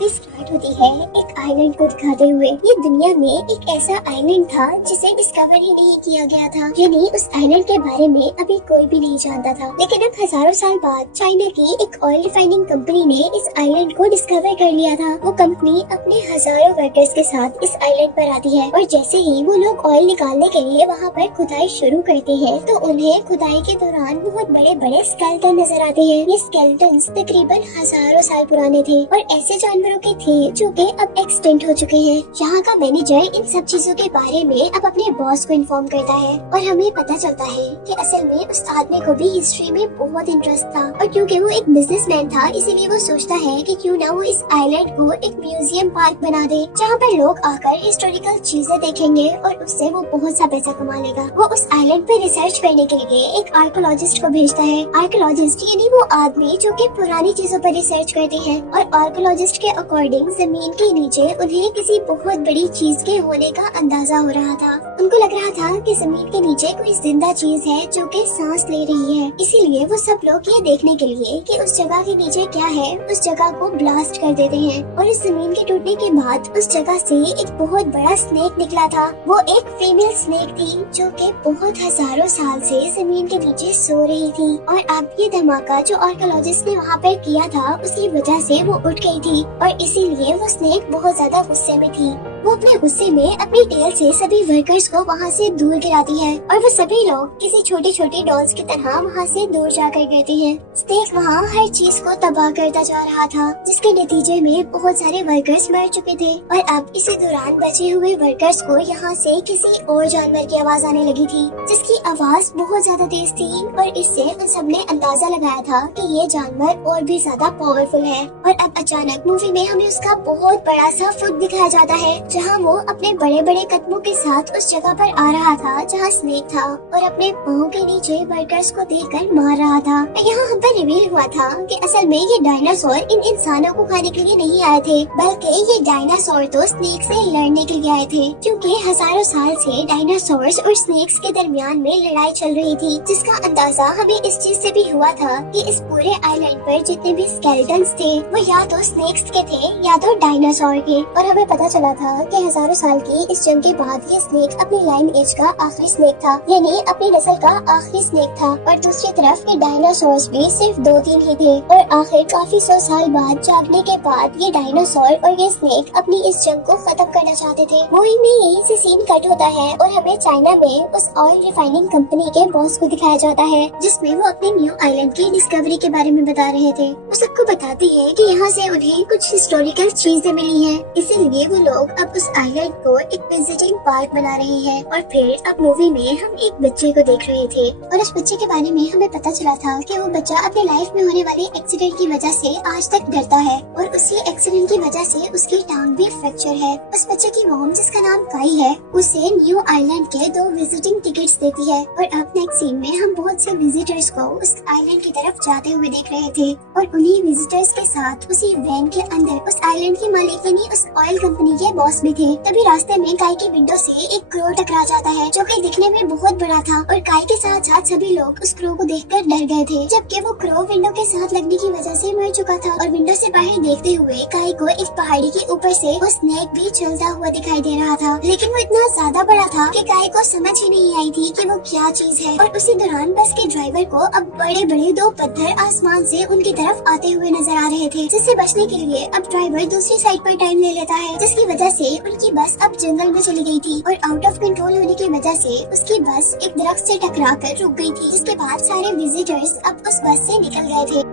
Movie start होती है एक आइलैंड को दिखाते हुए। ये दुनिया में एक ऐसा आइलैंड था जिसे डिस्कवर ही नहीं किया गया था, यानी उस आइलैंड के बारे में अभी कोई भी नहीं जानता था। लेकिन अब हजारों साल बाद चाइना की एक ऑयल रिफाइनिंग कंपनी ने इस आइलैंड को डिस्कवर कर लिया था। वो कंपनी अपने हजारों वर्कर्स के साथ इस आइलैंड पर आती है और जैसे ही वो लोग ऑयल निकालने के लिए वहाँ पर खुदाई शुरू करते हैं तो उन्हें खुदाई के दौरान बहुत बड़े बड़े स्केलेटन नजर आते हैं। ये स्केलेटन्स तकरीबन हजारों साल पुराने थे और ऐसे जानवरों के थे जो कि अब एक्सटिंक्ट हो चुके हैं। यहाँ का मैनेजर इन सब चीजों के बारे में अब अपने बॉस को इन्फॉर्म करता है और हमें पता चलता है कि असल में उस आदमी को भी हिस्ट्री में बहुत इंटरेस्ट था और क्योंकि वो एक बिजनेसमैन था इसीलिए वो सोचता है कि क्यों ना वो इस आइलैंड को एक म्यूजियम पार्क बना दे जहाँ पर लोग आकर हिस्टोरिकल चीजें देखेंगे और उससे वो बहुत सा पैसा कमा लेगा। वो उस आइलैंड पे रिसर्च करने के लिए एक आर्कोलॉजिस्ट को भेजता है। आर्कोलॉजिस्ट यानी वो आदमी जो कि पुरानी चीजों पर रिसर्च करते हैं और आर्कोलॉजिस्ट के अकॉर्डिंग जमीन के नीचे उन्हें किसी बहुत बड़ी चीज के होने का अंदाजा हो रहा था। उनको लग रहा था कि जमीन के नीचे कोई जिंदा चीज है जो कि सांस ले रही है। इसीलिए वो सब लोग ये देखने के लिए कि उस जगह के नीचे क्या है उस जगह को ब्लास्ट कर देते हैं और इस जमीन के टूटने के बाद उस जगह से एक बहुत बड़ा स्नेक निकला था। वो एक फीमेल स्नेक थी जो कि बहुत हजारों साल से जमीन के नीचे सो रही थी और अब ये धमाका जो आर्कोलॉजिस्ट ने वहाँ पर किया था उसकी वजह से वो उठ गई थी और इसीलिए वो स्नेक बहुत ज्यादा गुस्से में थी। वो अपने गुस्से में अपनी टेल से सभी वर्कर्स को वहाँ से दूर गिराती है और वो सभी लोग किसी छोटी छोटी डॉल्स की तरह वहाँ से दूर जाकर गिरते हैं। स्नेक वहाँ हर चीज को तबाह करता जा रहा था जिसके नतीजे में बहुत सारे वर्कर्स मर चुके थे और अब इसी दौरान बचे हुए वर्कर्स को यहाँ से किसी और जानवर की आवाज आने लगी थी जिसकी आवाज बहुत ज्यादा तेज थी और इससे उन सबने अंदाजा लगाया था कि ये जानवर और भी ज्यादा पावरफुल है। और अब अचानक मूवी में हमें उसका बहुत बड़ा सा फुट दिखाया जाता है जहाँ वो अपने बड़े बड़े कदमों के साथ उस जगह पर आ रहा था जहाँ स्नेक था और अपने पाँव के नीचे वर्कर्स को देखकर मार रहा था। यहाँ हम पर रिवील हुआ था कि असल में ये डायनासोर इन इंसानों को खाने के लिए नहीं आए थे बल्कि ये डायनासोर तो स्नेक से लड़ने के लिए आए थे क्योंकि हजारों साल से डायनासोर्स और स्नेक्स के दरमियान में लड़ाई चल रही थी जिसका अंदाजा हमें इस चीज से भी हुआ था कि इस पूरे आइलैंड पर जितने भी स्केलेटन्स थे वो या तो स्नेक्स के थे या तो डायनासोर के। और हमें पता चला था कि हजारों साल की इस जंग के बाद ये स्नेक अपनी लाइन एज का आखिरी स्नेक था, यानी अपनी नस्ल का आखिरी स्नेक था। और दूसरी तरफ ये डायनासोर्स भी सिर्फ 2-3 ही थे और आखिर काफी 100 साल बाद जागने के बाद ये डायनासोर और ये स्नेक अपनी इस जंग को खत्म करना चाहते थे। मूवी में यही से सीन कट होता है और हमें चाइना में उस ऑयल रिफाइनिंग कंपनी के बॉस को दिखाया जाता है जिसमें वो अपने न्यू आइलैंड की डिस्कवरी के बारे में बता रहे थे। वो सबको बताती है कि यहाँ से उन्हें कुछ हिस्टोरिकल चीजें मिली हैं, इसीलिए वो लोग अब उस आइलैंड को एक विजिटिंग पार्क बना रहे हैं। और फिर अब मूवी में हम एक बच्चे को देख रहे थे और उस बच्चे के बारे में हमें पता चला था कि वो बच्चा अपने लाइफ में होने वाले एक्सीडेंट की वजह से आज तक डरता है और उसी एक्सीडेंट की वजह से उसकी टांग भी फ्रैक्चर है। उस बच्चे की मॉम जिसका नाम काई है उसे न्यू आइलैंड के 2 विजिटिंग टिकट्स देती है और अब नेक्स्ट सीन में हम बहुत से विजिटर्स को उस आइलैंड की तरफ जाते हुए देख रहे थे और उन्हीं विजिटर्स के साथ उसी वैन के अंदर उस आइलैंड की मालिक यानी उस ऑयल कंपनी के बॉस भी थे। तभी रास्ते में काई की विंडो से एक क्रो टकरा जाता है जो कि दिखने में बहुत बड़ा था और काई के साथ साथ सभी लोग उस क्रो को देखकर डर गए थे जबकि वो क्रो विंडो के साथ लगने की वजह से मर चुका था। और विंडो से बाहर देखते हुए काई को एक पहाड़ी के ऊपर से वो स्नेक भी चलता हुआ दिखाई दे रहा था, लेकिन वो इतना ज्यादा बड़ा था कि काई को समझ ही नहीं आई थी कि वो क्या चीज है। और उसी दौरान बस के ड्राइवर को अब बड़े बड़े 2 पत्थर आसमान से उनकी तरफ आते हुए नजर आ रहे थे जिससे बचने के लिए अब ड्राइवर दूसरी साइड पर टर्न ले लेता है जिसकी वजह से उनकी बस अब जंगल में चली गई थी और आउट ऑफ कंट्रोल होने की वजह से उसकी बस एक दरख्त से टकरा कर रुक गई थी जिसके बाद सारे विजिटर्स अब उस बस से निकल गए थे।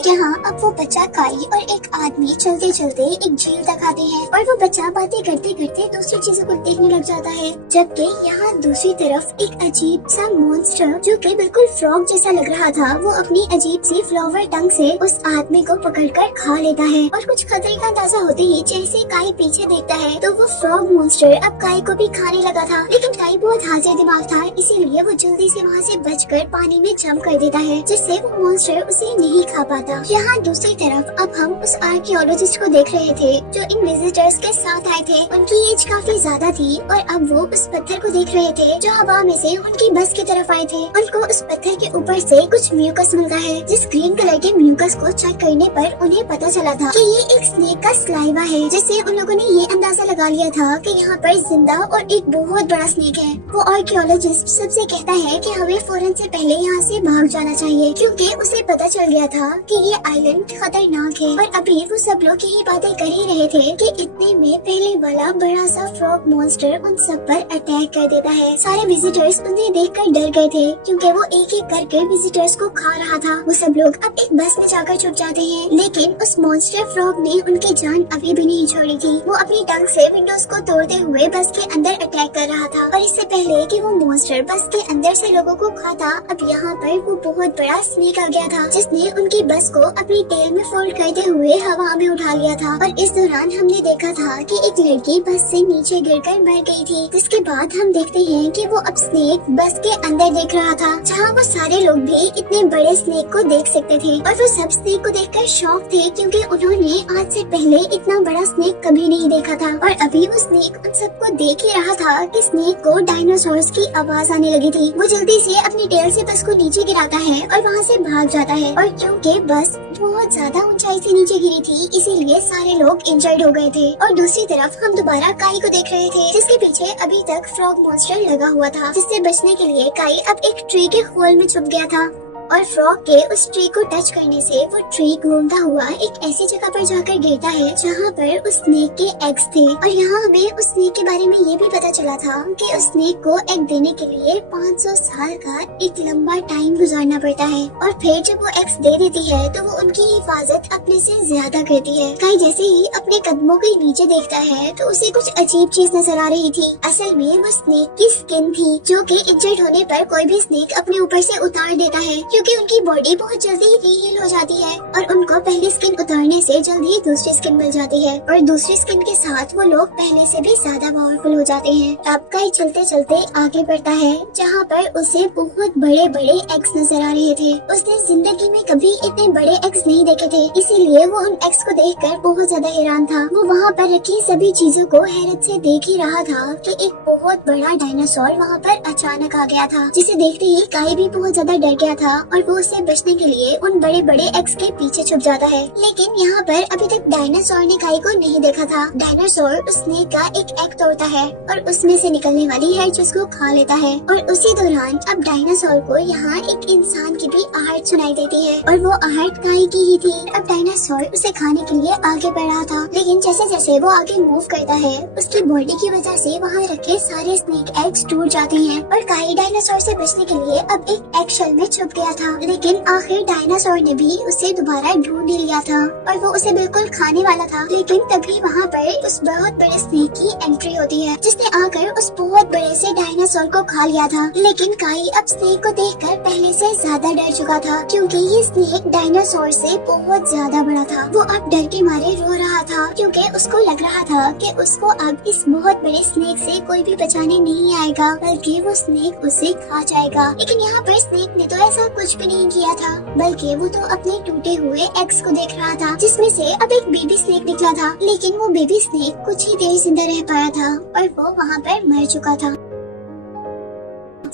यहाँ अब वो बच्चा काई और एक आदमी चलते चलते एक झील तक आते हैं और वो बच्चा बातें करते करते दूसरी चीजों को देखने लग जाता है जबकि यहाँ दूसरी तरफ एक अजीब सा मॉन्स्टर जो कि बिल्कुल फ्रॉग जैसा लग रहा था वो अपनी अजीब सी फ्लावर टंग से उस आदमी को पकड़कर खा लेता है। और कुछ खतरे का अंदाजा होते ही जैसे काई पीछे देखता है तो वो फ्रॉग मॉन्स्टर अब काई को भी खाने लगा था, लेकिन काई बहुत हाजिर दिमाग था इसीलिए वो जल्दी से वहाँ से बचकर पानी में जंप कर देता है जिससे वो मॉन्स्टर उसे नहीं खा पाता। था। यहाँ दूसरी तरफ अब हम उस आर्कियोलॉजिस्ट को देख रहे थे जो इन विजिटर्स के साथ आए थे। उनकी एज काफी ज्यादा थी और अब वो उस पत्थर को देख रहे थे जो हवा में से उनकी बस की तरफ आए थे। उनको उस पत्थर के ऊपर से कुछ म्यूकस मिलता है, जिस ग्रीन कलर के म्यूकस को चेक करने पर उन्हें पता चला था कि ये एक स्नेक का स्लाइवा है, जिससे उन लोगों ने ये अंदाजा लगा लिया था कि यहाँ पर जिंदा और एक बहुत बड़ा स्नेक है। वो आर्कियोलॉजिस्ट सबसे कहता है कि हमें फौरन से पहले यहाँ से भाग जाना चाहिए, क्योंकि उसे पता चल गया था कि ये आइलैंड खतरनाक है। और अभी वो सब लोग यही बातें कर ही रहे थे कि इतने में पहले वाला बड़ा सा फ्रॉग मॉन्स्टर उन सब पर अटैक कर देता है। सारे विजिटर्स उन्हें देखकर डर गए थे, क्योंकि वो एक एक करके विजिटर्स को खा रहा था। वो सब लोग अब एक बस में जाकर छुप जाते हैं, लेकिन उस मॉन्स्टर फ्रॉग ने उनकी जान अभी भी नहीं छोड़ी थी। वो अपनी टंग से विंडोज को तोड़ते हुए बस के अंदर अटैक कर रहा था। और इससे पहले कि वो मॉन्स्टर बस के अंदर से लोगों को खाता, अब यहाँ पर वो बहुत बड़ा स्नेक आ गया था, जिसने उनकी बस को अपनी टेल में फोल्ड करते हुए हवा में उठा लिया था। और इस दौरान हमने देखा था कि एक लड़की बस से नीचे गिरकर मर गई थी। जिसके बाद हम देखते हैं कि वो अब स्नेक बस के अंदर देख रहा था, जहाँ वो सारे लोग भी इतने बड़े स्नेक को देख सकते थे। और वो सब स्नेक को देखकर शॉक थे, क्योंकि उन्होंने आज से पहले इतना बड़ा स्नेक कभी नहीं देखा था। और अभी वो स्नेक उन सबको देख ही रहा था कि स्नेक को डायनासोर्स की आवाज आने लगी थी। वो जल्दी से अपनी टेल से बस को नीचे गिराता है और वहाँ से भाग जाता है। और क्योंकि बस बहुत ज्यादा ऊंचाई से नीचे गिरी थी, इसीलिए सारे लोग इंजर्ड हो गए थे। और दूसरी तरफ हम दोबारा काई को देख रहे थे, जिसके पीछे अभी तक फ्रॉग मॉन्स्टर लगा हुआ था, जिससे बचने के लिए काई अब एक ट्री के होल में छुप गया था। और फ्रॉग के उस ट्री को टच करने से वो ट्री घूमता हुआ एक ऐसी जगह पर जाकर गिरता है जहाँ पर उस स्नेक के एग्स थे। और यहाँ हमें उस स्नेक के बारे में ये भी पता चला था कि उस स्नेक को एग देने के लिए 500 साल का एक लंबा टाइम गुजारना पड़ता है। और फिर जब वो एग्स दे देती है तो वो उनकी हिफाजत अपने से ज्यादा करती है। काई जैसे ही अपने कदमों के नीचे देखता है तो उसे कुछ अजीब चीज नजर आ रही थी। असल में वो स्नेक की स्किन थी, जो कि इंजर्ड होने पर कोई भी स्नेक अपने ऊपर से उतार देता है, क्योंकि उनकी बॉडी बहुत जल्दी रीहील हो जाती है। और उनको पहली स्किन उतारने से जल्दी ही दूसरी स्किन मिल जाती है। और दूसरी स्किन के साथ वो लोग पहले से भी ज्यादा पावरफुल हो जाते हैं। अब काई चलते चलते आगे बढ़ता है, जहाँ पर उसे बहुत बड़े बड़े एग्स नजर आ रहे थे। उसने जिंदगी में कभी इतने बड़े एग्स नहीं देखे थे, इसीलिए वो उन एग्स को देखकर बहुत ज्यादा हैरान था। वो वहाँ पर रखी सभी चीजों को हैरत से देख ही रहा था कि एक बहुत बड़ा डायनासोर वहाँ पर अचानक आ गया था, जिसे देखते ही काई भी बहुत ज्यादा डर गया था और वो से बचने के लिए उन बड़े बड़े एग्स के पीछे छुप जाता है। लेकिन यहाँ पर अभी तक डायनासोर ने काई को नहीं देखा था। डायनासोर उस स्नेक का एक एग तोड़ता है और उसमें से निकलने वाली हेयर जिसको खा लेता है। और उसी दौरान अब डायनासोर को यहाँ एक इंसान की भी आहट सुनाई देती है, और वो आहट काई की ही थी। अब डायनासोर उसे खाने के लिए आगे बढ़ रहा था, लेकिन जैसे जैसे वो आगे मूव करता है, उसकी बॉडी की वजह से वहाँ रखे सारे स्नेक एग्स टूट जाते हैं। और काई डायनासोर से बचने के लिए अब एक एग शेल में छुप गया था, लेकिन आखिर डायनासोर ने भी उसे दोबारा ढूंढ लिया था और वो उसे बिल्कुल खाने वाला था। लेकिन तभी वहाँ पर उस बहुत बड़े स्नेक की एंट्री होती है, जिसने आकर उस बहुत बड़े से डायनासोर को खा लिया था। लेकिन काई अब स्नेक को देखकर पहले से ज्यादा डर चुका था, क्योंकि ये स्नेक डायनासोर से बहुत ज्यादा बड़ा था। वो अब डर के मारे रो रहा था, क्योंकि उसको लग रहा था कि उसको अब इस बहुत बड़े स्नेक से कोई भी बचाने नहीं आएगा, बल्कि वो स्नेक उसे खा जाएगा। लेकिन यहाँ पर स्नेक ने तो ऐसा कुछ भी नहीं किया था, बल्कि वो तो अपने टूटे हुए एग्स को देख रहा था, जिसमें से अब एक बेबी स्नेक निकला था। लेकिन वो बेबी स्नेक कुछ ही देर जिंदा रह पाया था और वो वहाँ पर मर चुका था,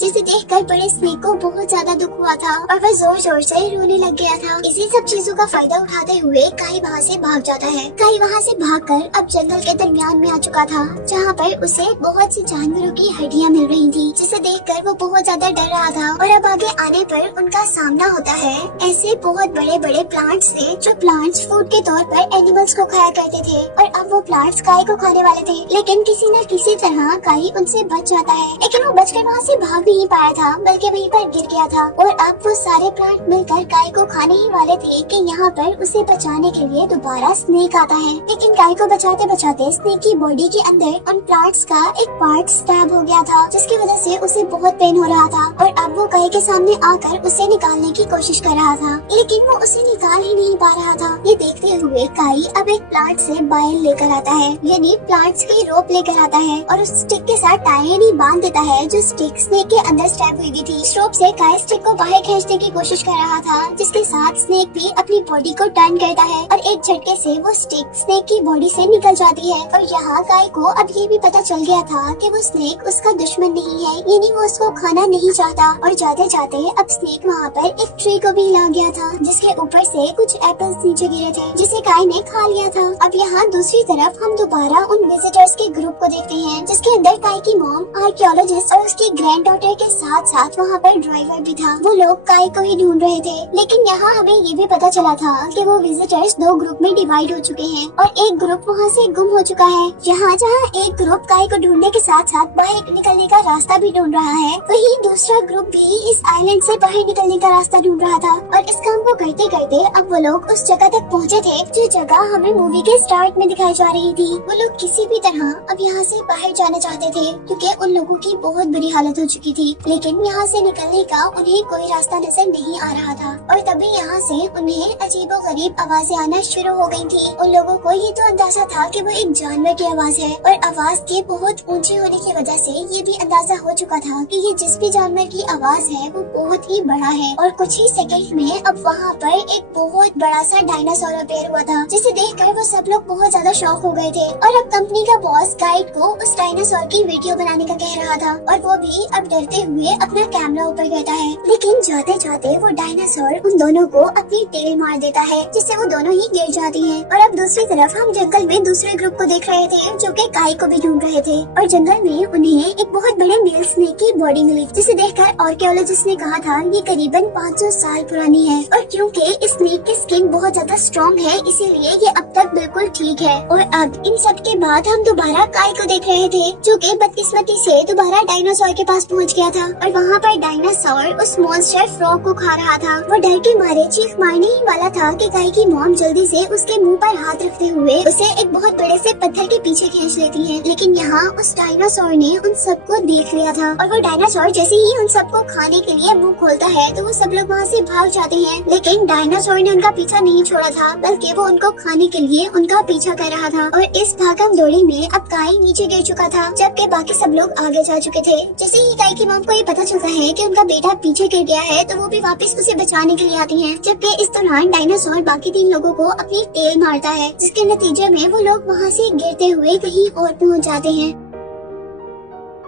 जिसे देखकर बड़े स्नेक को बहुत ज्यादा दुख हुआ था और वह जोर जोर से रोने लग गया था। इसी सब चीजों का फायदा उठाते हुए काई वहाँ से भाग जाता है। काई वहाँ से भागकर अब जंगल के दरमियान में आ चुका था, जहाँ पर उसे बहुत सी जानवरों की हड्डियाँ मिल रही थी, जिसे देखकर वो बहुत ज्यादा डर रहा था। और अब आगे आने पर उनका सामना होता है ऐसे बहुत बड़े बड़े प्लांट्स से, जो प्लांट्स फूड के तौर पर एनिमल्स को खाया करते थे। और अब वो प्लांट्स काई को खाने वाले थे, लेकिन किसी न किसी तरह काई उनसे बच जाता है। लेकिन वो बचकर वहाँ से भाग नहीं पाया था, बल्कि वहीं पर गिर गया था। और अब वो सारे प्लांट मिलकर काई को खाने ही वाले थे कि यहाँ पर उसे बचाने के लिए दोबारा स्नेक आता है। लेकिन काई को बचाते बचाते स्नेक की बॉडी के अंदर उन प्लांट्स का एक पार्ट स्टैब हो गया था, जिसकी वजह से उसे बहुत पेन हो रहा था। और अब वो काई के सामने आकर उसे निकालने की कोशिश कर रहा था, लेकिन वो उसे निकाल ही नहीं पा रहा था। ये देखते हुए काई अब एक प्लांट से बाइल लेकर आता है, यानी प्लांट्स की रोप लेकर आता है और उस स्टिक के साथ टायर ही बांध देता है, जो स्टिक स्नेक के के अंदर स्टैब हुई थी। स्ट्रोप से काई स्टिक को बाहर खींचने की कोशिश कर रहा था, जिसके साथ स्नेक भी अपनी बॉडी को टर्न करता है और एक झटके से वो स्टिक स्नेक की बॉडी से निकल जाती है। और यहाँ काई को अब ये भी पता चल गया था कि वो स्नेक उसका दुश्मन नहीं है, यानी वो उसको खाना नहीं चाहता। और जाते जाते अब स्नेक वहाँ पर एक ट्री को भी हिला गया था, जिसके ऊपर से कुछ एप्पल्स नीचे गिरे थे, जिसे काई ने खा लिया था। अब यहाँ दूसरी तरफ हम दोबारा उन विजिटर्स के ग्रुप को देखते हैं, जिसके अंदर काई की मॉम, आर्कियोलॉजिस्ट और उसकी ग्रैंडडॉटर के साथ साथ वहाँ पर ड्राइवर भी था। वो लोग काई को ही ढूंढ रहे थे, लेकिन यहाँ हमें ये भी पता चला था कि वो विजिटर्स दो ग्रुप में डिवाइड हो चुके हैं और एक ग्रुप वहाँ से गुम हो चुका है। जहाँ एक ग्रुप काई को ढूंढने के साथ साथ बाहर निकलने का रास्ता भी ढूंढ रहा है, वहीं दूसरा ग्रुप भी इस आइलैंड से बाहर निकलने का रास्ता ढूंढ रहा था। और इस काम को करते करते अब वो लोग उस जगह तक पहुँचे थे जो जगह हमें मूवी के स्टार्ट में दिखाई जा रही थी। वो लोग किसी भी तरह अब यहाँ से बाहर जाना चाहते थे, क्योंकि उन लोगों की बहुत बुरी हालत हो चुकी थी, लेकिन यहाँ से निकलने का उन्हें कोई रास्ता नजर नहीं आ रहा था। और तभी यहाँ से उन्हें अजीबोगरीब आवाजें आना शुरू हो गई थी। उन लोगों को ये तो अंदाजा था कि वो एक जानवर की आवाज है, और आवाज के बहुत ऊंचे होने की वजह से ये भी अंदाजा हो चुका था कि ये जिस भी जानवर की आवाज है वो बहुत ही बड़ा है। और कुछ ही सेकंड में अब वहाँ पर एक बहुत बड़ा सा डायनासोर अपीयर हुआ था, जिसे देखकर वो सब लोग बहुत ज्यादा शॉक हो गए थे। और अब कंपनी का बॉस गाइड को उस डायनासोर की वीडियो बनाने का कह रहा था, और वो भी अब डरते हुए अपना कैमरा ऊपर करता है। लेकिन जाते जाते वो डायनासोर उन दोनों को अपनी टेल मार देता है, जिससे वो दोनों ही गिर जाती हैं। और अब दूसरी तरफ हम जंगल में दूसरे ग्रुप को देख रहे थे, जो कि काई को भी ढूंढ रहे थे। और जंगल में उन्हें एक बहुत बड़े मेल स्नेक की बॉडी मिली, जिसे देखकर आर्कियोलॉजिस्ट ने कहा था ये करीबन 500 साल पुरानी है। और क्योंकि इस स्नेक की स्किन बहुत ज्यादा स्ट्रॉन्ग है, इसीलिए ये अब तक बिल्कुल ठीक है। और अब इन सब के बाद हम दोबारा काई को देख रहे थे, जो कि बदकिस्मती से दोबारा डायनासोर के पास पहुंच गया था। और वहाँ पर डायनासोर उस मॉन्स्टर फ्रॉग को खा रहा था। वो डर के मारे चीख मारने ही वाला था कि काई की मॉम जल्दी से उसके मुंह पर हाथ रखते हुए उसे एक बहुत बड़े से पत्थर के पीछे खींच लेती है। लेकिन यहाँ उस डायनासोर ने उन सबको देख लिया था, और वो डायनासोर जैसे ही उन सबको खाने के लिए मुंह खोलता है तो वो सब लोग वहाँ से भाग जाते हैं। लेकिन डायनासोर ने उनका पीछा नहीं छोड़ा था, बल्कि वो उनको खाने के लिए उनका पीछा कर रहा था। और इस भागम दौड़ी में अब काई नीचे गिर चुका था, जबकि बाकी सब लोग आगे जा चुके थे। जैसे ही काई की मॉम को ये पता चलता है कि उनका बेटा पीछे गिर गया है, तो वो भी वापस उसे बचाने के लिए आती है। जबकि इस दौरान डायनासोर बाकी 3 लोगों को अपनी टेल मारता है, जिसके नतीजे में वो लोग वहाँ से गिरते हुए कहीं और पहुँच जाते हैं।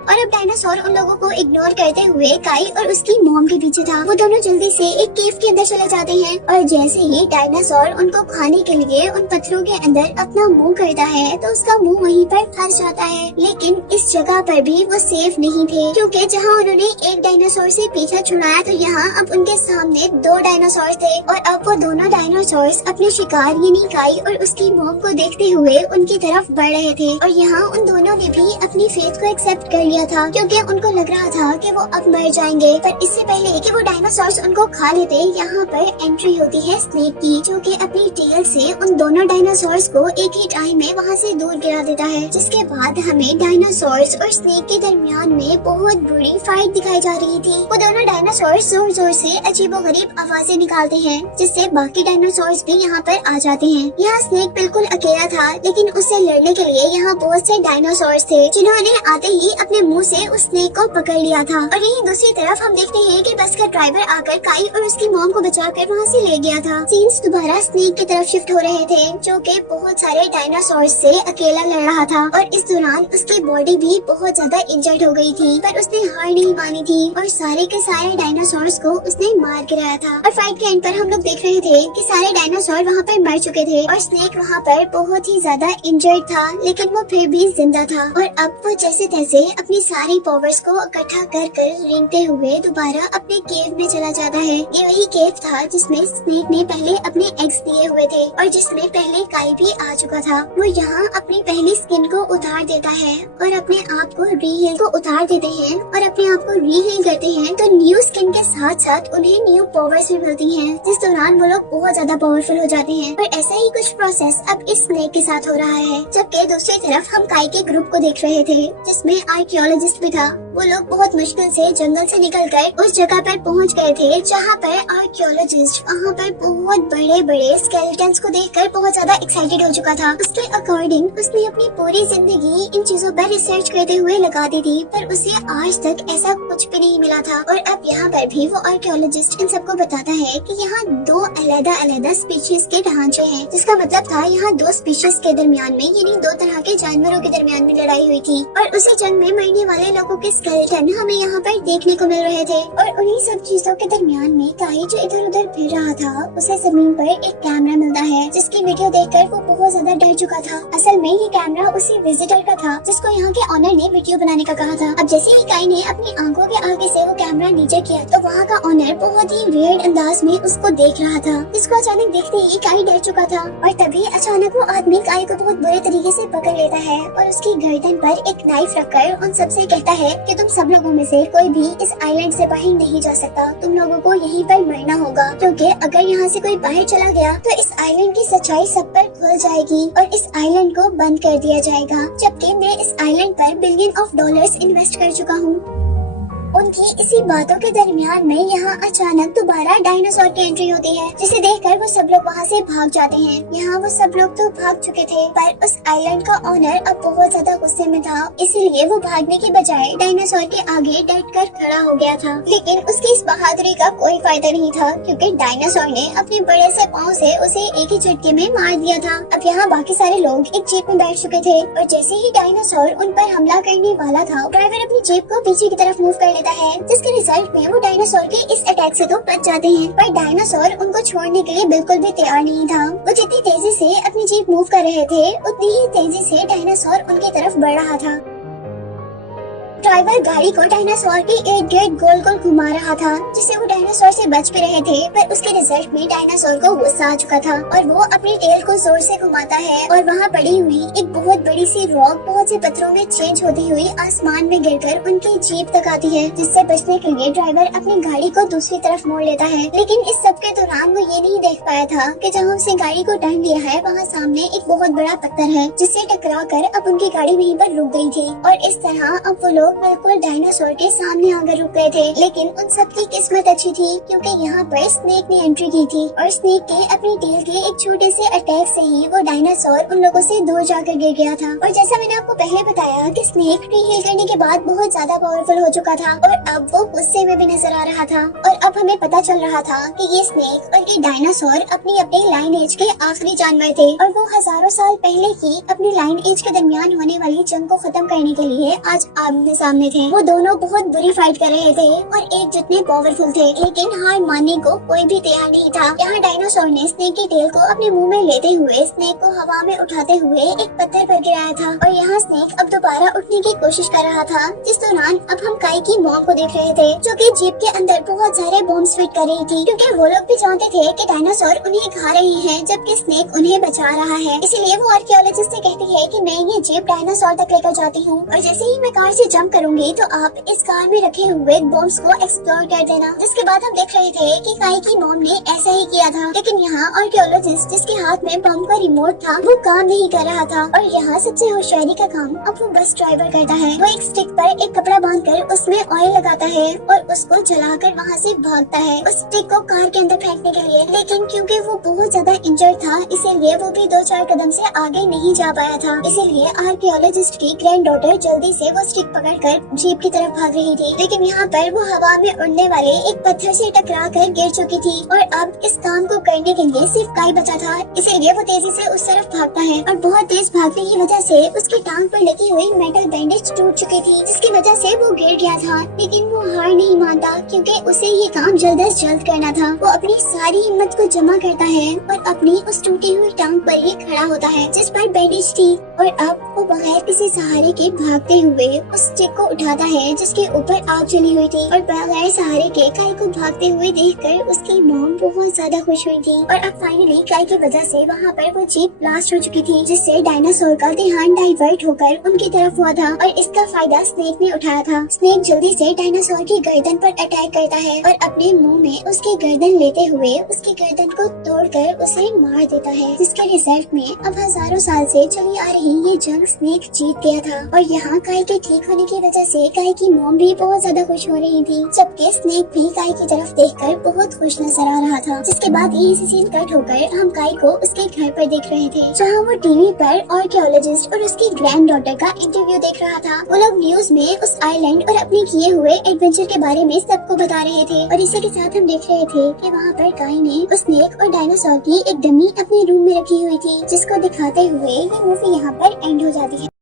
और अब डायनासोर उन लोगों को इग्नोर करते हुए काई और उसकी मॉम के पीछे था। वो दोनों जल्दी से एक केव के अंदर चले जाते हैं, और जैसे ही डायनासोर उनको खाने के लिए उन पत्थरों के अंदर अपना मुंह करता है, तो उसका मुंह वहीं पर फंस जाता है। लेकिन इस जगह पर भी वो सेफ नहीं थे, क्योंकि जहाँ उन्होंने एक डायनासोर से पीछा छुड़ाया, तो यहाँ अब उनके सामने 2 डायनासोर थे। और अब वो दोनों डायनासोर अपने शिकार यानी काई और उसकी मॉम को देखते हुए उनकी तरफ बढ़ रहे थे। और यहाँ उन दोनों ने भी अपनी फेथ को एक्सेप्ट कर लिया था, क्योंकि उनको लग रहा था कि वो अब मर जाएंगे। पर इससे पहले कि वो डायनासोर्स उनको खा लेते, यहाँ पर एंट्री होती है स्नेक की, जो कि अपनी टेल से उन दोनों डायनासोर्स को एक ही टाइम में वहाँ से दूर गिरा देता है। जिसके बाद हमें डायनासोर्स और स्नेक के दरमियान में बहुत बुरी फाइट दिखाई जा रही थी। वो दोनों डायनासोर्स जोर जोर से अजीबोगरीब आवाजें निकालते हैं, जिससे बाकी डायनासोर्स भी यहाँ पर आ जाते हैं। यहाँ स्नेक बिल्कुल अकेला था, लेकिन उससे लड़ने के लिए यहाँ बहुत से डायनासोर्स थे, जिन्होंने आते ही अपने मुंह से उस स्नेक को पकड़ लिया था। और यहीं दूसरी तरफ हम देखते हैं कि बस का ड्राइवर आकर काई और उसकी मॉम को बचाकर वहाँ से ले गया था। सीन्स दोबारा स्नेक की तरफ शिफ्ट हो रहे थे, जो कि बहुत सारे डायनासोर्स से अकेला लड़ रहा था। और इस दौरान उसकी बॉडी भी बहुत ज्यादा इंजर्ड हो गई थी, पर उसने हार नहीं मानी थी और सारे के सारे डायनासोर्स को उसने मार गिराया था। और फाइट के एंड पर हम लोग देख रहे थे कि सारे डायनासोर वहाँ पर मर चुके थे और स्नेक वहाँ पर बहुत ही ज्यादा इंजर्ड था, लेकिन वो फिर भी जिंदा था। और अब वो जैसे तैसे अपनी सारी पावर्स को इकट्ठा कर रेंगते हुए दोबारा अपने केव में चला जाता है। ये वही केव था जिसमें स्नेक ने पहले अपने एग्स दिए हुए थे और जिसमें पहले काई भी आ चुका था। वो यहाँ अपनी पहली स्किन को उतार देता है और अपने आप को रीहील को उतार देते हैं और अपने आप को रीहील करते हैं, तो न्यू स्किन के साथ साथ उन्हें न्यू पावर्स भी मिलती हैं, जिस दौरान वो लोग बहुत ज्यादा पावरफुल हो जाते हैं। और ऐसा ही कुछ प्रोसेस अब इस स्नेक के साथ हो रहा है। जबकि दूसरी तरफ हम काई के ग्रुप को देख रहे थे, जिसमें आर्कियोलॉजिस्ट भी था। वो लोग बहुत मुश्किल से जंगल से निकलकर उस जगह पर पहुंच गए थे जहां पर आर्कियोलॉजिस्ट वहां पर बहुत बड़े बड़े स्केलेटन्स को देखकर बहुत ज्यादा एक्साइटेड हो चुका था। उसके अकॉर्डिंग उसने अपनी पूरी जिंदगी इन चीजों पर रिसर्च करते हुए लगा दी थी, पर उसे आज तक ऐसा कुछ भी नहीं मिला था। और अब यहाँ पर भी वो आर्कियोलॉजिस्ट इन सबको बताता है कि यहाँ दो अलग-अलग स्पीशीज के ढांचे हैं, जिसका मतलब था यहाँ दो स्पीशीज के दरमियान में यानी दो तरह के जानवरों के दरमियान में लड़ाई हुई थी और उसी जंग में मरने वाले लोगों के स्केलेटन हमें यहाँ पर देखने को मिल रहे थे। और उन्हीं सब चीजों के दरमियान में काई जो इधर उधर फिर रहा था, उसे जमीन पर एक कैमरा मिलता है जिसकी वीडियो देखकर वो बहुत ज्यादा डर चुका था। असल में ये कैमरा उसी विजिटर का था जिसको यहाँ के ऑनर ने वीडियो बनाने का कहा था। अब जैसे ही काई ने अपनी आंखों के आगे से वो कैमरा नीचे किया तो वहाँ का ऑनर बहुत ही वियर्ड अंदाज में उसको देख रहा था, जिसको अचानक देखते ही काई डर चुका था। और तभी अचानक वो आदमी काई को बहुत बुरे तरीके से पकड़ लेता है और उसकी गर्दन पर एक नाइफ रखकर उन सबसे कहता है कि तुम सब लोगों में से कोई भी इस आइलैंड से बाहर नहीं जा सकता, तुम लोगों को यहीं पर मरना होगा, क्योंकि अगर यहाँ से कोई बाहर चला गया तो इस आइलैंड की सच्चाई सब पर खुल जाएगी और इस आइलैंड को बंद कर दिया जाएगा, जबकि मैं इस आइलैंड पर बिलियन ऑफ डॉलर्स इन्वेस्ट कर चुका हूँ। उनकी इसी बातों के दरमियान में यहाँ अचानक दोबारा डायनासोर की एंट्री होती है, जिसे देखकर वो सब लोग वहाँ से भाग जाते हैं। यहाँ वो सब लोग तो भाग चुके थे, पर उस आइलैंड का ओनर अब बहुत ज्यादा गुस्से में था, इसीलिए वो भागने के बजाय डायनासोर के आगे डट कर खड़ा हो गया था। लेकिन उसकी इस बहादुरी का कोई फायदा नहीं था, क्योंकि डायनासोर ने अपने बड़े से पाँव से उसे एक ही झटके में मार दिया था। अब यहाँ बाकी सारे लोग एक जीप में बैठ चुके थे और जैसे ही डायनासोर उन पर हमला करने वाला था, ड्राइवर अपनी जीप को पीछे की तरफ मूव कर लेता है, जिसके रिजल्ट में वो डायनासोर के इस अटैक से तो बच जाते हैं। पर डायनासोर उनको छोड़ने के लिए बिल्कुल भी तैयार नहीं था। वो जितनी तेजी से अपनी जीप मूव कर रहे थे, उतनी ही तेजी से डायनासोर उनकी तरफ बढ़ रहा था। ड्राइवर गाड़ी को डायनासोर के इर्द गिर्द गोल गोल घुमा रहा था, जिससे वो डायनासोर से बच भी रहे थे, पर उसके रिजल्ट में डायनासोर को गुस्सा आ चुका था और वो अपनी टेल को जोर से घुमाता है और वहाँ पड़ी हुई एक बहुत बड़ी सी रॉक बहुत से पत्थरों में चेंज होती हुई आसमान में गिरकर उनकी जीप तक आती है, जिससे बचने के लिए ड्राइवर अपनी गाड़ी को दूसरी तरफ मोड़ लेता है। लेकिन इस सब के दौरान वो ये नहीं देख पाया था कि जहाँ उसने गाड़ी को टर्न लिया है वहाँ सामने एक बहुत बड़ा पत्थर है, जिससे टकरा कर अब उनकी गाड़ी वहीं पर रुक गई थी। और इस तरह अब वो लोग बिल्कुल डायनासोर के सामने आकर रुक गए थे। लेकिन उन सब की किस्मत अच्छी थी, क्योंकि यहाँ पर स्नेक ने एंट्री की थी और स्नेक के अपनी टेल के एक छोटे से अटैक से ही वो डायनासोर उन लोगों से दूर जाकर गिर गया था। और जैसा मैंने आपको पहले बताया कि स्नेक रीहील करने के बाद बहुत ज्यादा पावरफुल हो चुका था और अब वो गुस्से में भी नजर आ रहा था। और अब हमें पता चल रहा था कि ये स्नेक और ये डायनासोर अपनी अपनी लाइन एज के आखिरी जानवर थे और वो हजारों साल पहले ही अपनी लाइन एज के दरमियान होने वाली जंग को खत्म करने के लिए आज आमने सामने थे। वो दोनों बहुत बुरी फाइट कर रहे थे और एक जितने पावरफुल थे, लेकिन हार मानने को कोई भी तैयार नहीं था। यहाँ डायनासोर ने स्नेक की टेल को अपने मुंह में लेते हुए स्नेक को हवा में उठाते हुए एक पत्थर पर गिराया था और यहाँ स्नेक अब दोबारा उठने की कोशिश कर रहा था। जिस दौरान अब हम काई की मॉम को देख रहे थे, जो कि जीप के अंदर बहुत सारे बॉम्ब फिट कर रही थी, क्योंकि वो लोग भी जानते थे कि डायनासोर उन्हें खा रहे हैं जबकि स्नेक उन्हें बचा रहा है। इसीलिए वो आर्कियोलॉजिस्ट से कहती है कि मैं ये जीप डायनासोर तक लेकर जाती हूँ और जैसे ही मैं कार से जंप करूंगी तो आप इस कार में रखे हुए बॉम्ब्स को एक्सप्लोर कर देना। जिसके बाद हम देख रहे थे कि काई की मॉम ने ऐसा ही किया था, लेकिन यहाँ आर्कियोलॉजिस्ट जिसके हाथ में बम का रिमोट था वो काम नहीं कर रहा था और यहाँ सबसे होशियारी का काम अब वो बस ड्राइवर करता है। वो एक स्टिक पर एक कपड़ा बांधकर उसमें ऑयल लगाता है और उसको जलाकर वहाँ से भागता है उस स्टिक को कार के अंदर फेंकने के लिए। लेकिन क्योंकि वो बहुत ज्यादा इंजर्ड था, इसीलिए वो भी 2-4 कदम से आगे नहीं जा पाया था। इसीलिए आर्कियोलॉजिस्ट की ग्रैंड डॉटर जल्दी से वो स्टिक पकड़कर जीप की तरफ भाग रही थी, लेकिन यहाँ पर वो हवा में उड़ने वाले एक पत्थर से टकरा कर गिर चुकी थी और अब इस काम को करने के लिए सिर्फ काई बचा था। इसीलिए वो तेजी से उस तरफ भागता है और बहुत तेज भागने की वजह से उसकी टांग पर लगी हुई मेटल बैंडेज टूट चुकी थी, जिसकी वजह से वो गिर गया था। लेकिन वो हार नहीं मानता, क्योंकि उसे ये काम जल्द से जल्द करना था। वो अपनी सारी हिम्मत को जमा करता है और अपनी उस टूटी हुई टांग पर ही खड़ा होता है जिस पर बैंडेज थी और अब वो बगैर किसी सहारे के भागते हुए उस स्टिक को उठाता है जिसके ऊपर आग जली हुई थी और बगैर सहारे के काई को भागते हुए देखकर उसकी मॉम बहुत ज्यादा खुश हुई थी। और अब फाइनली काई की वजह से वहाँ पर वो जीप ब्लास्ट हो चुकी थी, जिससे डायनासोर का ध्यान डाइवर्ट होकर उनकी तरफ हुआ था और इसका फायदा स्नेक ने उठाया था। स्नेक जल्दी से डायनासोर की गर्दन पर अटैक करता है और अपने मुंह में उसकी गर्दन लेते हुए उसकी गर्दन को तोड़कर उसे मार देता है, जिसके रिजल्ट में अब हजारों साल से चली आ रही ये जंग स्नेक जीत गया था। और यहाँ काई के ठीक होने के जिसकी वजह से काई की मॉम भी बहुत ज्यादा खुश हो रही थी, जबकि स्नेक भी काई की तरफ देखकर बहुत खुश नजर आ रहा था। जिसके बाद यही से सीन कट होकर हम काई को उसके घर पर देख रहे थे, जहाँ वो टीवी पर आर्कियोलॉजिस्ट और उसकी ग्रैंड डॉटर का इंटरव्यू देख रहा था। वो लोग न्यूज में उस आइलैंड और अपने किए हुए एडवेंचर के बारे में सबको बता रहे थे, और इसी के साथ हम देख रहे थे कि वहाँ पर काई ने उस स्नेक और डायनासोर की एक डमी अपने रूम में रखी हुई थी, जिसको दिखाते हुए ये मूवी यहाँ पर एंड हो जाती है।